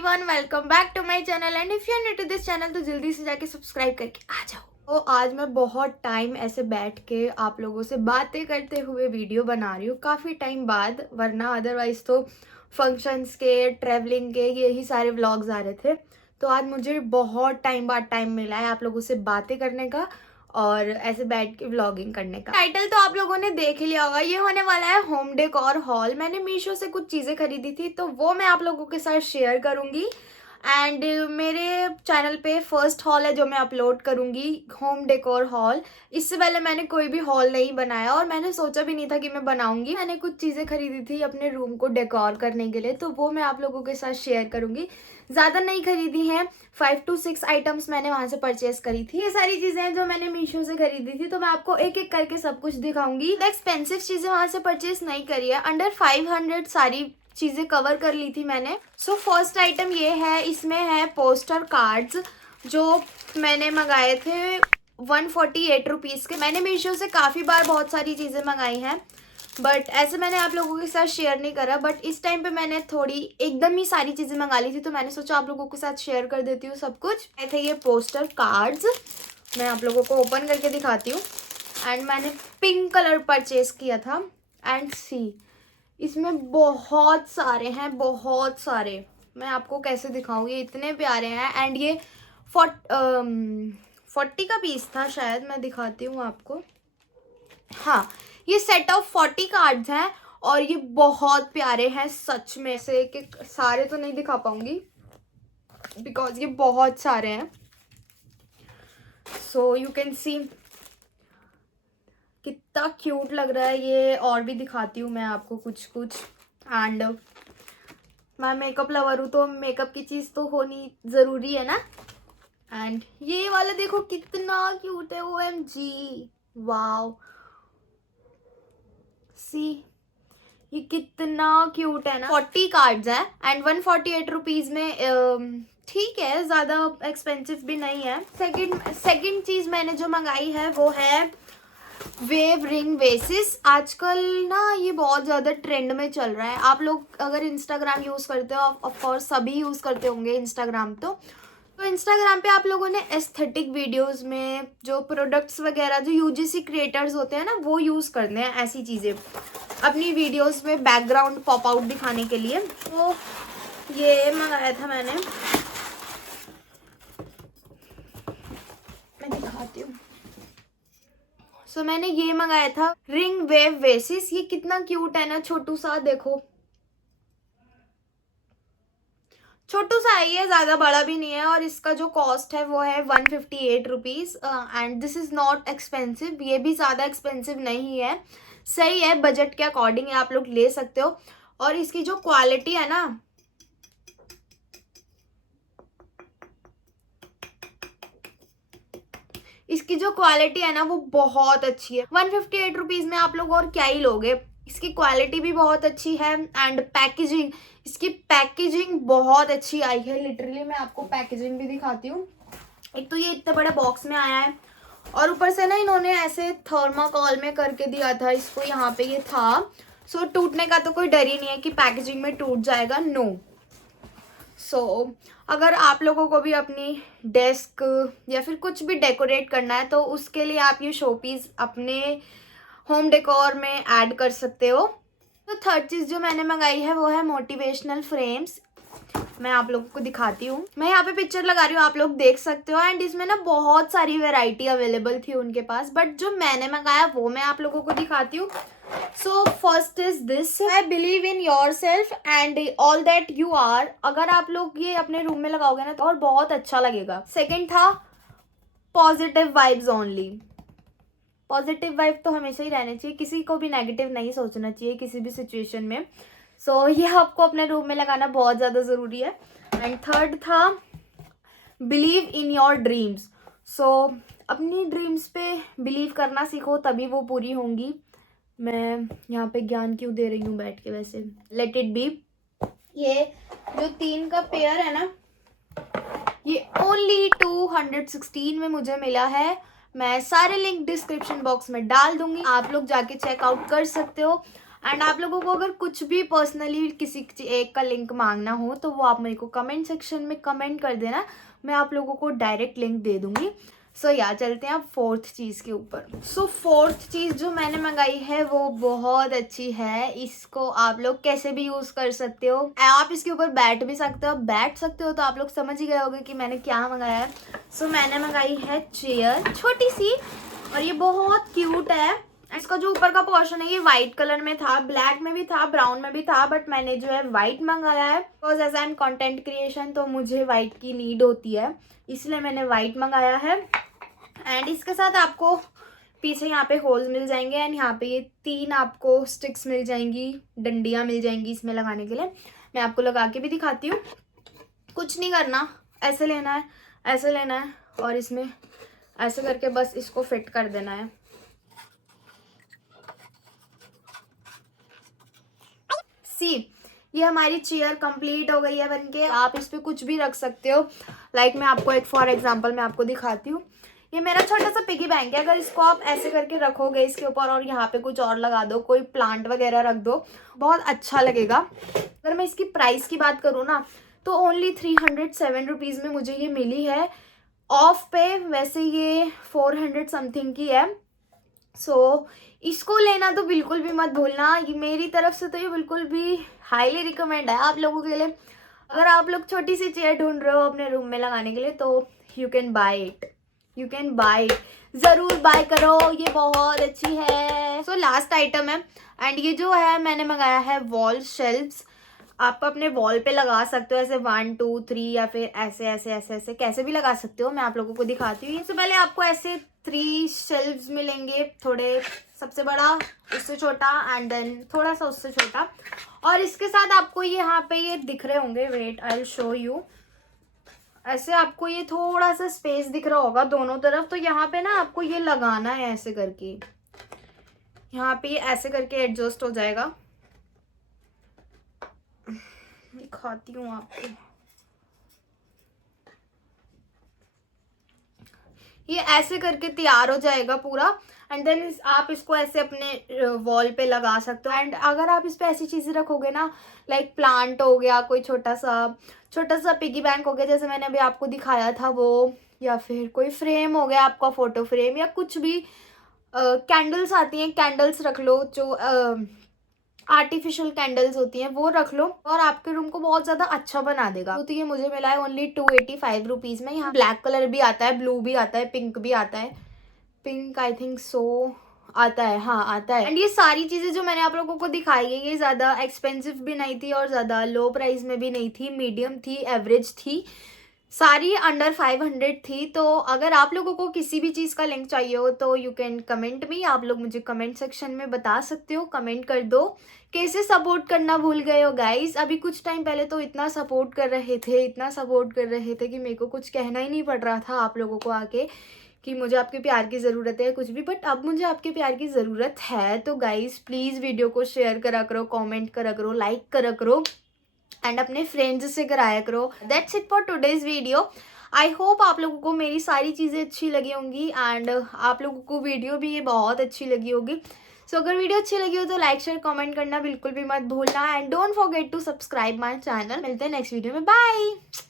Everyone, welcome back to my channel and if you are new to this channel तो जल्दी से जाके subscribe करके आ जाओ। तो आज मैं बहुत टाइम ऐसे बैठ के आप लोगों से बातें करते हुए वीडियो बना रही हूँ, काफ़ी टाइम बाद, वरना अदरवाइज तो फंक्शंस के, ट्रैवलिंग के यही सारे व्लॉग्स आ रहे थे। तो आज मुझे बहुत टाइम बाद टाइम मिला है आप लोगों से बातें करने का और ऐसे बैठ के व्लॉगिंग करने का। टाइटल तो आप लोगों ने देख ही लिया होगा, ये होने वाला है होम डेकोर हॉल। मैंने मीशो से कुछ चीज़ें खरीदी थी तो वो मैं आप लोगों के साथ शेयर करूंगी। एंड मेरे चैनल पे फर्स्ट हॉल है जो मैं अपलोड करूंगी, होम डेकोर हॉल। इससे पहले मैंने कोई भी हॉल नहीं बनाया और मैंने सोचा भी नहीं था कि मैं बनाऊंगी। मैंने कुछ चीज़ें खरीदी थी अपने रूम को डेकोर करने के लिए, तो वो मैं आप लोगों के साथ शेयर करूंगी। ज़्यादा नहीं खरीदी हैं, 5 to 6 आइटम्स मैंने वहाँ से परचेस करी थी। ये सारी चीज़ें हैं जो मैंने मीशो से खरीदी थी, तो मैं आपको एक एक करके सब कुछ दिखाऊंगी। एक्सपेंसिव चीज़ें वहाँ से परचेस नहीं करी है, अंडर 500 सारी चीज़ें कवर कर ली थी मैंने। सो फर्स्ट आइटम ये है, इसमें है पोस्टर कार्ड्स जो मैंने मंगाए थे 148 रुपीज़ के। मैंने मीशो से काफ़ी बार बहुत सारी चीज़ें मंगाई हैं, बट ऐसे मैंने आप लोगों के साथ शेयर नहीं करा। बट इस टाइम पे मैंने थोड़ी एकदम ही सारी चीज़ें मंगा ली थी, तो मैंने सोचा आप लोगों के साथ शेयर कर देती हूँ सब कुछ। थे ये पोस्टर कार्ड्स, मैं आप लोगों को ओपन करके दिखाती हूँ। एंड मैंने पिंक कलर परचेज किया था। एंड सी, इसमें बहुत सारे हैं, बहुत सारे। मैं आपको कैसे दिखाऊंगी, इतने प्यारे हैं। एंड ये 40 का पीस था शायद, मैं दिखाती हूँ आपको। हाँ, ये सेट ऑफ 40 कार्ड्स हैं और ये बहुत प्यारे हैं सच में। से कि सारे तो नहीं दिखा पाऊंगी बिकॉज ये बहुत सारे हैं। सो यू कैन सी कितना क्यूट लग रहा है ये। और भी दिखाती हूँ मैं आपको कुछ कुछ। एंड मैं मेकअप लवर हूँ तो मेकअप की चीज़ तो होनी ज़रूरी है ना। एंड ये वाला देखो कितना क्यूट है, OMG, वाओ। सी, ये कितना क्यूट है ना। 40 कार्ड्स हैं एंड 148 रुपीज़ में ठीक है, ज़्यादा एक्सपेंसिव भी नहीं है। सेकंड चीज़ मैंने जो मंगाई है वो है वेव रिंग वेसिस। आजकल ना ये बहुत ज़्यादा ट्रेंड में चल रहा है। आप लोग अगर इंस्टाग्राम यूज़ करते हो, ऑफ कोर्स सभी यूज़ करते होंगे इंस्टाग्राम, तो इंस्टाग्राम पे आप लोगों ने एस्थेटिक वीडियोस में जो प्रोडक्ट्स वगैरह जो UGC क्रिएटर्स होते हैं ना, वो यूज़ करते हैं ऐसी चीज़ें अपनी वीडियोस में बैकग्राउंड पॉप आउट दिखाने के लिए। तो ये मंगाया था मैंने, मैं दिखाती हूँ। सो मैंने ये मंगाया था रिंग वेव वेसिस। ये कितना क्यूट है ना, छोटू सा, देखो छोटू सा है ये, ज़्यादा बड़ा भी नहीं है। और इसका जो कॉस्ट है वो है 158 rupees. And this is not expensive, ये भी ज़्यादा एक्सपेंसिव नहीं है, सही है, बजट के अकॉर्डिंग है, आप लोग ले सकते हो। और इसकी जो क्वालिटी है ना, इसकी जो क्वालिटी है ना वो बहुत अच्छी है। 158 रुपीज़ में आप लोग और क्या ही लोगे। इसकी क्वालिटी भी बहुत अच्छी है एंड पैकेजिंग, इसकी पैकेजिंग बहुत अच्छी आई है। लिटरली मैं आपको पैकेजिंग भी दिखाती हूँ। एक तो ये इतने बड़े बॉक्स में आया है और ऊपर से ना इन्होंने ऐसे थर्माकोल में करके दिया था इसको, यहाँ पे ये था। सो टूटने का तो कोई डर ही नहीं है कि पैकेजिंग में टूट जाएगा, नो। सो अगर आप लोगों को भी अपनी डेस्क या फिर कुछ भी डेकोरेट करना है तो उसके लिए आप ये शोपीस अपने होम डेकोर में ऐड कर सकते हो। तो थर्ड चीज़ जो मैंने मंगाई है वो है मोटिवेशनल फ्रेम्स। मैं आप लोगों को दिखाती हूँ, मैं यहाँ पे पिक्चर लगा रही हूँ, आप लोग देख सकते हो। एंड इसमें ना बहुत सारी वैरायटी अवेलेबल थी उनके पास, बट जो मैंने मंगाया वो मैं आप लोगों को दिखाती हूँ। So first is this, I believe in yourself and all that you are. अगर आप लोग ये अपने रूम में लगाओगे ना तो और बहुत अच्छा लगेगा। सेकेंड था positive vibes only. Positive vibe तो हमेशा ही रहनी चाहिए, किसी को भी नेगेटिव नहीं सोचना चाहिए किसी भी सिचुएशन में। सो ये आपको अपने रूम में लगाना बहुत ज़्यादा ज़रूरी है। एंड थर्ड था बिलीव इन योर ड्रीम्स। सो अपनी ड्रीम्स पे बिलीव करना सीखो, तभी वो पूरी होंगी। मैं यहाँ पे ज्ञान क्यों दे रही हूँ बैठ के, वैसे लेट इट बी। ये जो 3 का पेयर है ना, ये ओनली 216 में मुझे मिला है। मैं सारे लिंक डिस्क्रिप्शन बॉक्स में डाल दूंगी, आप लोग जाके चेकआउट कर सकते हो। एंड आप लोगों को अगर कुछ भी पर्सनली किसी एक का लिंक मांगना हो तो वो आप मेरे को कमेंट सेक्शन में कमेंट कर देना, मैं आप लोगों को डायरेक्ट लिंक दे दूंगी। सो या चलते हैं अब फोर्थ चीज़ के ऊपर। सो फोर्थ चीज़ जो मैंने मंगाई है वो बहुत अच्छी है। इसको आप लोग कैसे भी यूज़ कर सकते हो, आप इसके ऊपर बैठ सकते हो तो आप लोग समझ ही गए होंगे कि मैंने क्या मंगाया है। सो मैंने मंगाई है चेयर, छोटी सी, और ये बहुत क्यूट है। इसका जो ऊपर का पोर्शन है ये व्हाइट कलर में था, ब्लैक में भी था, ब्राउन में भी था, बट मैंने जो है व्हाइट मंगाया है because as I am content creation तो मुझे व्हाइट की नीड होती है, इसलिए मैंने व्हाइट मंगाया है। एंड इसके साथ आपको पीछे यहाँ पे होल्स मिल जाएंगे एंड यहाँ पे ये 3 आपको स्टिक्स मिल जाएंगी, डंडियाँ मिल जाएंगी इसमें लगाने के लिए। मैं आपको लगा के भी दिखाती हूँ। कुछ नहीं करना, ऐसे लेना है, ऐसे लेना है और इसमें ऐसे करके बस इसको फिट कर देना है। सी, ये हमारी चेयर कंप्लीट हो गई है बनके। आप इस पे कुछ भी रख सकते हो। लाइक मैं आपको एक फॉर एग्जांपल मैं आपको दिखाती हूँ। ये मेरा छोटा सा पिगी बैंक है, अगर इसको आप ऐसे करके रखोगे इसके ऊपर और यहाँ पे कुछ और लगा दो, कोई प्लांट वगैरह रख दो, बहुत अच्छा लगेगा। अगर मैं इसकी प्राइस की बात करूँ ना तो ओनली 307 रुपीज़ में मुझे ये मिली है ऑफ पे, वैसे ये 400 समथिंग की है। सो इसको लेना तो बिल्कुल भी मत भूलना, ये मेरी तरफ से तो ये बिल्कुल भी हाईली रिकमेंड है आप लोगों के लिए। अगर आप लोग छोटी सी चेयर ढूंढ रहे हो अपने रूम में लगाने के लिए तो you can buy it, you can buy it, ज़रूर बाय करो, ये बहुत अच्छी है। सो लास्ट आइटम है एंड ये जो है मैंने मंगाया है वॉल शेल्फ्स। आप अपने वॉल पे लगा सकते हो ऐसे 1 2 3 या फिर ऐसे ऐसे ऐसे ऐसे कैसे भी लगा सकते हो। मैं आप लोगों को दिखाती हूँ। इससे पहले आपको ऐसे 3 शेल्फ्स मिलेंगे, थोड़े, सबसे बड़ा, उससे छोटा एंड देन थोड़ा सा उससे छोटा। और इसके साथ आपको यहाँ पे ये दिख रहे होंगे, wait I will show you, ऐसे आपको ये थोड़ा सा स्पेस दिख रहा होगा दोनों तरफ। तो यहाँ पे ना आपको ये लगाना है ऐसे करके, यहाँ पे ऐसे करके एडजस्ट हो जाएगा। दिखाती हूँ आपको, ये ऐसे करके तैयार हो जाएगा पूरा एंड देन आप इसको ऐसे अपने वॉल पे लगा सकते हो। एंड अगर आप इस पे ऐसी चीज़ें रखोगे ना, लाइक प्लांट हो गया, कोई छोटा सा पिगी बैंक हो गया जैसे मैंने अभी आपको दिखाया था वो, या फिर कोई फ्रेम हो गया आपका फोटो फ्रेम, या कुछ भी, कैंडल्स आती हैं, कैंडल्स रख लो, जो आर्टिफिशियल कैंडल्स होती हैं वो रख लो और आपके रूम को बहुत ज़्यादा अच्छा बना देगा। तो ये मुझे मिला है ओनली 285 रुपीज़ में। यहाँ ब्लैक कलर भी आता है, ब्लू भी आता है, पिंक भी आता है, पिंक आई थिंक सो आता है, हाँ आता है। एंड ये सारी चीज़ें जो मैंने आप लोगों को दिखाई है ये ज़्यादा एक्सपेंसिव भी नहीं थी और ज़्यादा लो प्राइस में भी नहीं थी, मीडियम थी, एवरेज थी, सारी अंडर 500 थी। तो अगर आप लोगों को किसी भी चीज़ का लिंक चाहिए हो तो यू कैन कमेंट मी, आप लोग मुझे कमेंट सेक्शन में बता सकते हो, कमेंट कर दो। कैसे सपोर्ट करना भूल गए हो गाइस, अभी कुछ टाइम पहले तो इतना सपोर्ट कर रहे थे, इतना सपोर्ट कर रहे थे कि मेरे को कुछ कहना ही नहीं पड़ रहा था आप लोगों को आके कि मुझे आपके प्यार की ज़रूरत है कुछ भी। बट अब मुझे आपके प्यार की ज़रूरत है तो गाइस प्लीज़ वीडियो को शेयर करा करो, कमेंट करा करो, लाइक करा करो एंड अपने फ्रेंड्स से कराया करो। That's it for today's video. I hope आप लोगों को मेरी सारी चीज़ें अच्छी लगी होंगी एंड आप लोगों को वीडियो भी ये बहुत अच्छी लगी होगी। सो अगर वीडियो अच्छी लगी हो तो लाइक शेयर कमेंट करना बिल्कुल भी मत भूलना and don't forget to subscribe my channel. मिलते हैं नेक्स्ट वीडियो में, बाय।